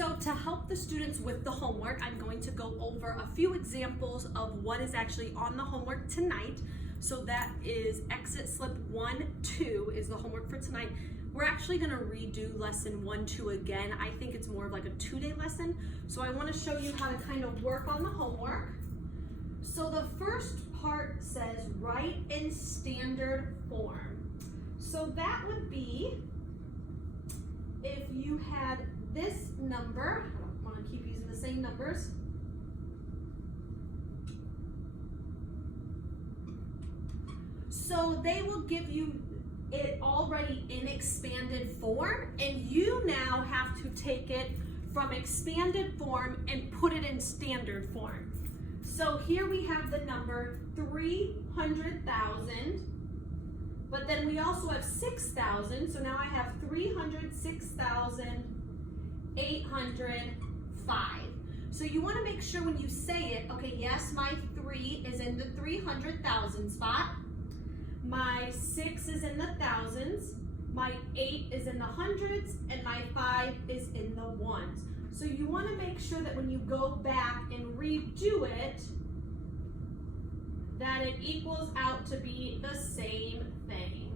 So to help the students with the homework, I'm going to go over a few examples of what is actually on the homework tonight. So that is exit slip 1, 2 is the homework for tonight. We're actually going to redo lesson 1, 2 again. I think it's more of like a 2-day lesson. So I want to show you how to kind of work on the homework. So the first part says write in standard form. So that would be if you had this number, I don't want to keep using the same numbers. So they will give you it already in expanded form, and you now have to take it from expanded form and put it in standard form. So here we have the number 300,000, but then we also have 6,000, so now I have 306,805. So you want to make sure when you say it, okay, yes, my 3 is in the 300,000 spot. My 6 is in the thousands, my 8 is in the hundreds, and my 5 is in the ones. So you want to make sure that when you go back and redo it, that it equals out to be the same thing.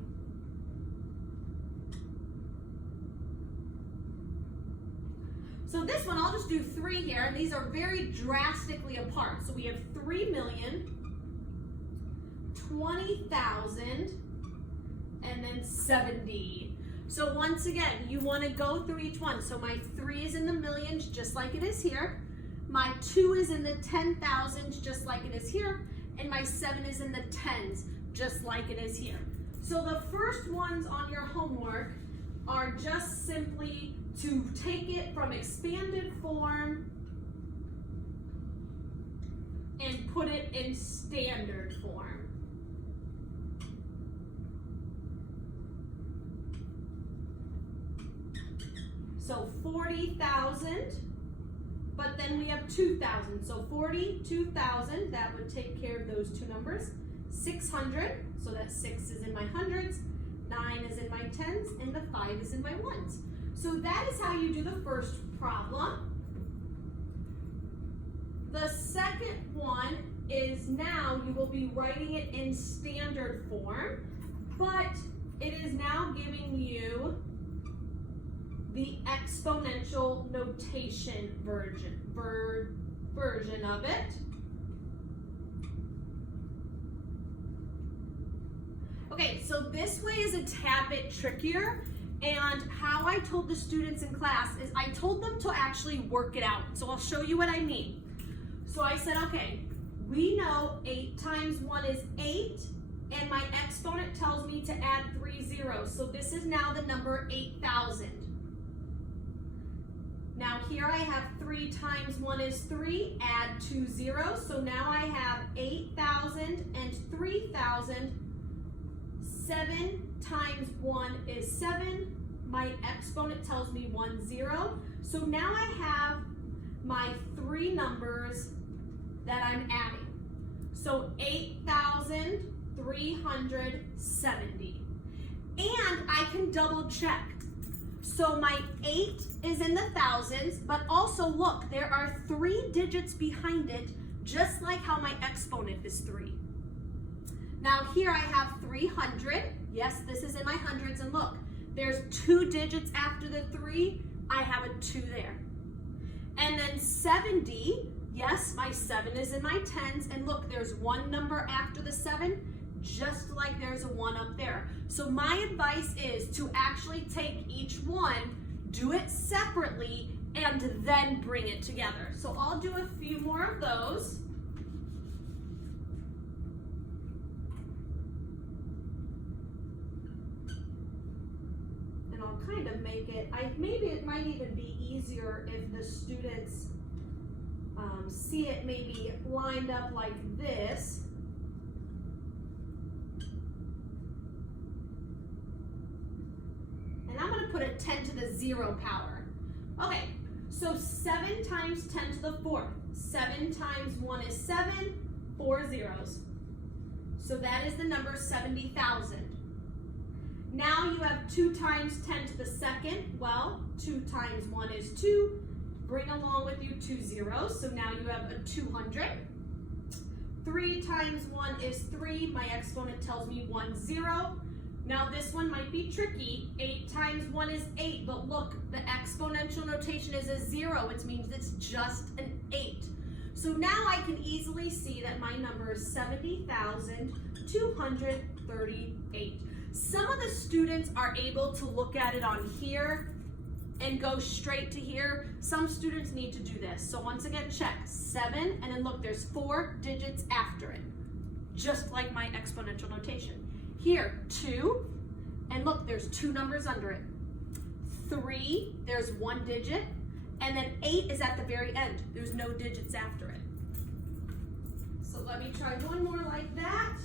So this one, I'll just do 3 here, and these are very drastically apart. So we have 3,020,000 and then 70. So once again, you want to go through each one. So my 3 is in the millions, just like it is here. My 2 is in the 10,000s, just like it is here. And my 7 is in the tens, just like it is here. So the first ones on your homework are just simply to take it from expanded form and put it in standard form. So 40,000, but then we have 2,000. So 42,000, that would take care of those two numbers. 600, so that 6 is in my hundreds, 9 is in my tens, and the 5 is in my ones. So that is how you do the first problem. The second one is now you will be writing it in standard form, but it is now giving you the exponential notation version of it. Okay, so this way is a tad bit trickier, and how I told the students in class is I told them to actually work it out. So I'll show you what I mean. So I said, okay, we know 8 times 1 is 8, and my exponent tells me to add 3 zeros. So this is now the number 8,000. Now here I have 3 times 1 is 3, add 2 zeros. So now I have 8,000 and 3,000. 7 times 1 is 7. My exponent tells me 1 0. So now I have my 3 numbers that I'm adding. So 8,370. And I can double check. So my 8 is in the thousands, but also look, there are 3 digits behind it, just like how my exponent is 3. Now here I have 300. Yes, this is in my hundreds, and look, there's 2 digits after the 3. I have a 2 there. And then 70, yes, my 7 is in my tens, and look, there's 1 number after the 7, just like there's a 1 up there. So my advice is to actually take each one, do it separately, and then bring it together. So I'll do a few more of those. And I'll kind of make it, maybe it might even be easier if the students see it maybe lined up like this. And I'm going to put a 10 to the 0 power. Okay, so 7 times 10 to the 4th. 7 times 1 is 7, 4 zeros. So that is the number 70,000. Now you have 2 times 10 to the 2nd. Well, 2 times 1 is 2, bring along with you 2 zeros. So now you have a 200. 3 times 1 is 3. My exponent tells me 1 0. Now this one might be tricky. 8 times 1 is 8, but look, the exponential notation is a 0, which means it's just an 8. So now I can easily see that my number is 70,238. Some of the students are able to look at it on here and go straight to here. Some students need to do this. So once again, check 7, and then look, there's 4 digits after it, just like my exponential notation. Here, 2, and look, there's 2 numbers under it. 3, there's 1 digit, and then 8 is at the very end. There's no digits after it. So let me try one more like that.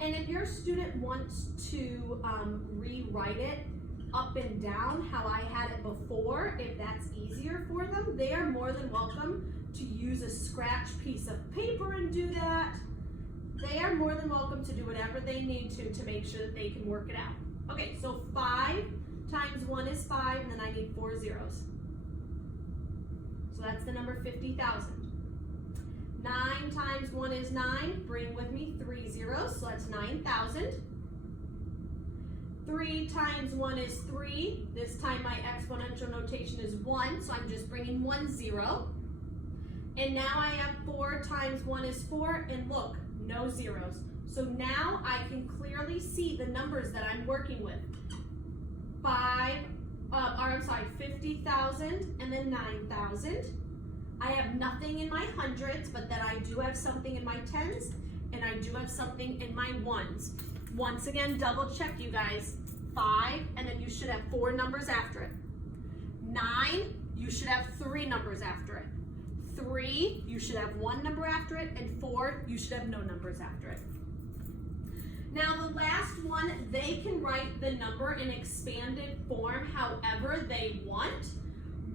And if your student wants to rewrite it up and down how I had it before, if that's easier for them, they are more than welcome to use a scratch piece of paper and do that. They are more than welcome to do whatever they need to make sure that they can work it out. Okay, so 5 times 1 is 5, and then I need 4 zeros. So that's the number 50,000. 9 times 1 is 9. Bring with me 3 zeros, so that's 9,000. 3 times 1 is 3. This time my exponential notation is 1, so I'm just bringing 1 0. And now I have 4 times 1 is 4, and look, no zeros. So now I can clearly see the numbers that I'm working with. 50,000 and then 9,000. I have nothing in my hundreds, but then I do have something in my tens, and I do have something in my ones. Once again, double check, you guys. 5, and then you should have 4 numbers after it. 9, you should have 3 numbers after it. 3, you should have 1 number after it, and 4, you should have no numbers after it. Now the last one, they can write the number in expanded form however they want.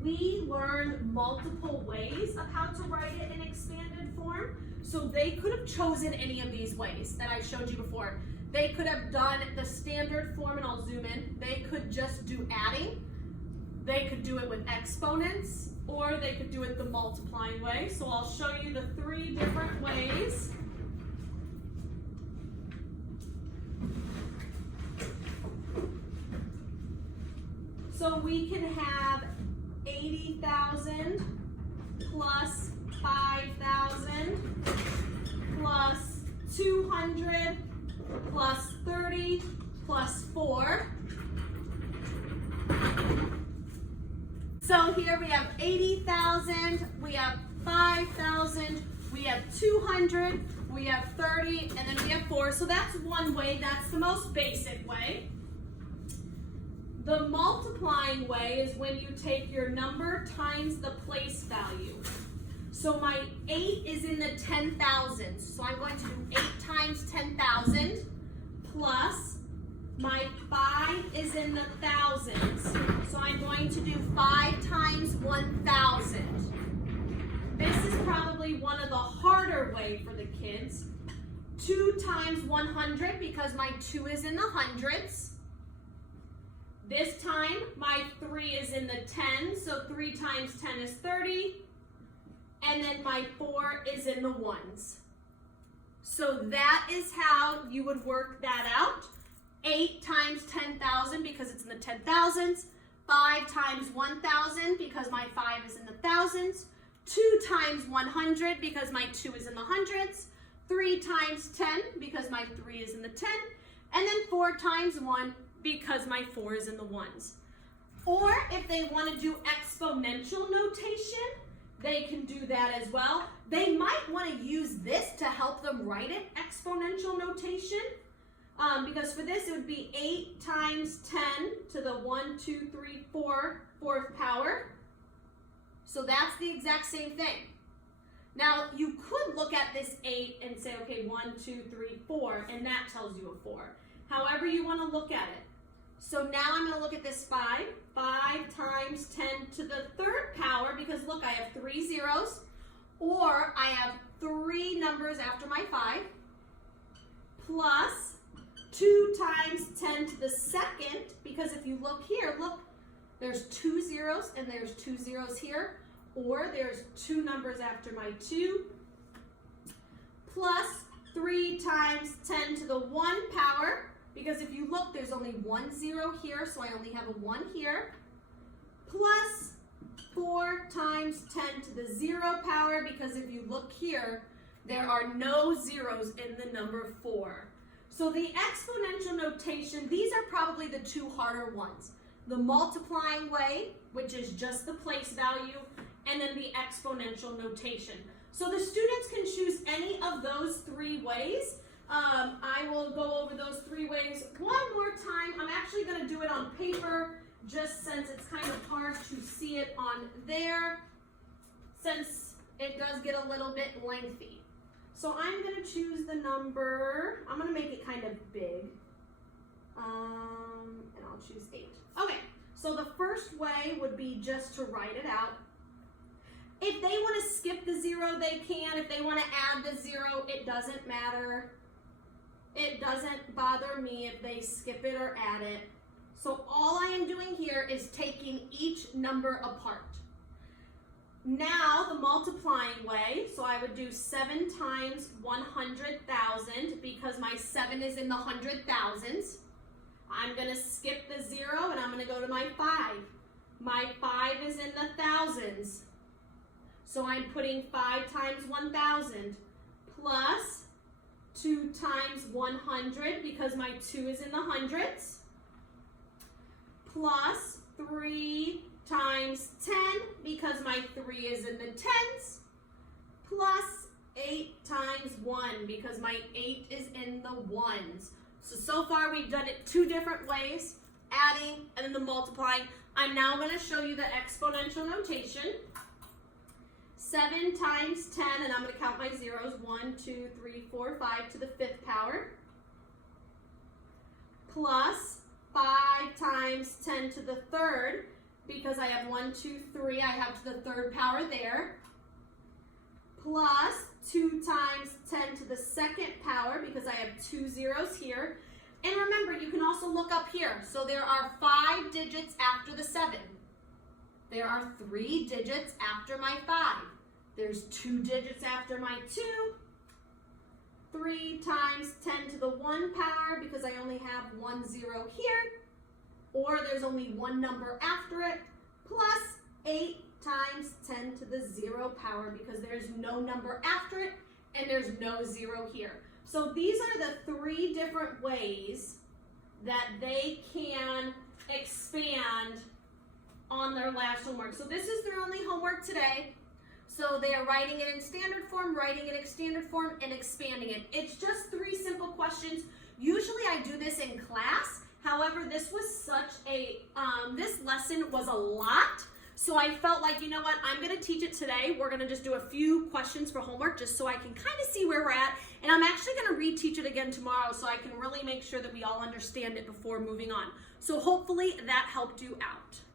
We learned multiple ways of how to write it in expanded form, so they could have chosen any of these ways that I showed you before. They could have done the standard form, and I'll zoom in. They could just do adding. They could do it with exponents, or they could do it the multiplying way. So I'll show you the 3 different ways. So we can have 80,000 plus 5,000 plus 200 plus 30 plus 4. So here we have 80,000, we have 5,000, we have 200, we have 30, and then we have 4. So that's one way, that's the most basic way. The multiplying way is when you take your number times the place value. So my 8 is in the 10,000s. So I'm going to do 8 times 10,000 plus my 5 is in the thousands. So I'm going to do 5 times 1,000. This is probably one of the harder way for the kids. 2 times 100 because my 2 is in the hundreds. This time, my 3 is in the 10s, so 3 times 10 is 30. And then my 4 is in the 1s. So that is how you would work that out. 8 times 10,000 because it's in the 10,000s. 5 times 1,000 because my 5 is in the thousands. 2 times 100 because my 2 is in the hundreds. 3 times 10 because my 3 is in the 10. And then 4 times 1 because my 4 is in the 1s. Or if they want to do exponential notation, they can do that as well. They might want to use this to help them write it, exponential notation. Because for this, it would be 8 times 10 to the 1, 2, 3, 4, 4th power. So that's the exact same thing. Now, you could look at this 8 and say, okay, 1, 2, 3, 4, and that tells you a 4. However you want to look at it. So now I'm going to look at this 5. 5 times 10 to the 3rd power, because look, I have 3 zeros, or I have 3 numbers after my 5, plus 2 times 10 to the second, because if you look here, look, there's 2 zeros and there's 2 zeros here, or there's 2 numbers after my 2, plus 3 times 10 to the 1 power, because if you look, there's only 1 0 here, so I only have a 1 here, plus 4 times 10 to the 0 power, because if you look here, there are no zeros in the number 4. So the exponential notation, these are probably the 2 harder ones. The multiplying way, which is just the place value, and then the exponential notation. So the students can choose any of those 3 ways. I will go over those 3 ways one more time. I'm actually going to do it on paper, just since it's kind of hard to see it on there, since it does get a little bit lengthy. So I'm going to choose the number, I'm going to make it kind of big, and I'll choose 8. Okay, so the first way would be just to write it out. If they want to skip the 0, they can. If they want to add the 0, it doesn't matter. It doesn't bother me if they skip it or add it. So all I am doing here is taking each number apart. Now the multiplying way, so I would do 7 times 100,000 because my 7 is in the 100,000s. I'm going to skip the 0 and I'm going to go to my 5. My 5 is in the thousands. So I'm putting 5 times 1,000 plus 2 times 100 because my 2 is in the hundreds, plus 3 times 10 because my 3 is in the tens, plus 8 times 1 because my 8 is in the ones. So far we've done it 2 different ways, adding and then the multiplying. I'm now going to show you the exponential notation. 7 times 10, and I'm going to count my zeros, 1, 2, 3, 4, 5 to the 5th power, plus 5 times 10 to the 3rd, because I have 1, 2, 3, I have to the 3rd power there, plus 2 times 10 to the 2nd power, because I have 2 zeros here. And remember, you can also look up here. So there are 5 digits after the 7. There are 3 digits after my 5. There's 2 digits after my 2. 3 times 10 to the 1 power, because I only have 1 0 here. Or there's only 1 number after it, plus 8 times 10 to the 0 power, because there's no number after it, and there's no 0 here. So these are the 3 different ways that they can expand on their last homework. So this is their only homework today. So they are writing it in standard form, writing it in standard form, and expanding it. It's just 3 simple questions. Usually I do this in class. However, this was such a, this lesson was a lot. So I felt like, you know what, I'm going to teach it today. We're going to just do a few questions for homework just so I can kind of see where we're at. And I'm actually going to reteach it again tomorrow so I can really make sure that we all understand it before moving on. So hopefully that helped you out.